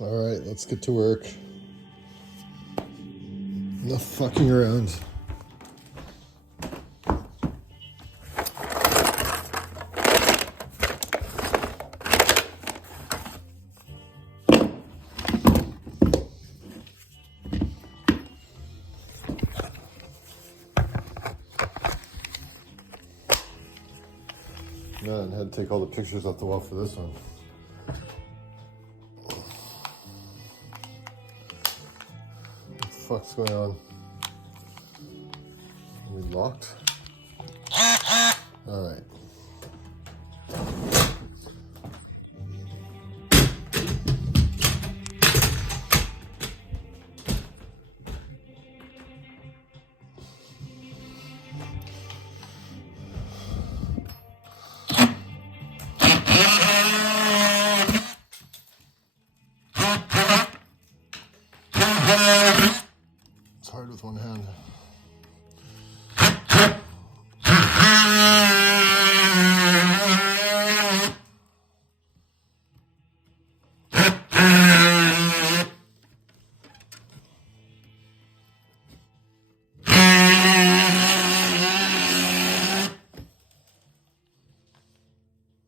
All right, let's get to work. Enough fucking around. Man, I had to take all the pictures off the wall for this one. What the fuck's going on? Are we locked? All right. It's hard with one hand.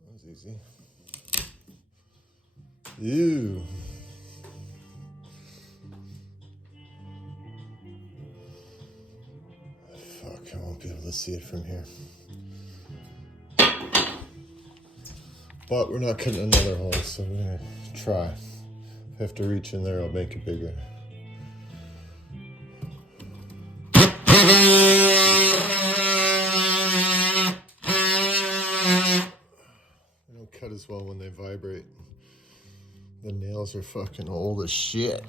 That was easy. Ew. Fuck, I won't be able to see it from here. But we're not cutting another hole, so we're gonna try. If I have to reach in there, I'll make it bigger. They don't cut as well when they vibrate. The nails are fucking old as shit.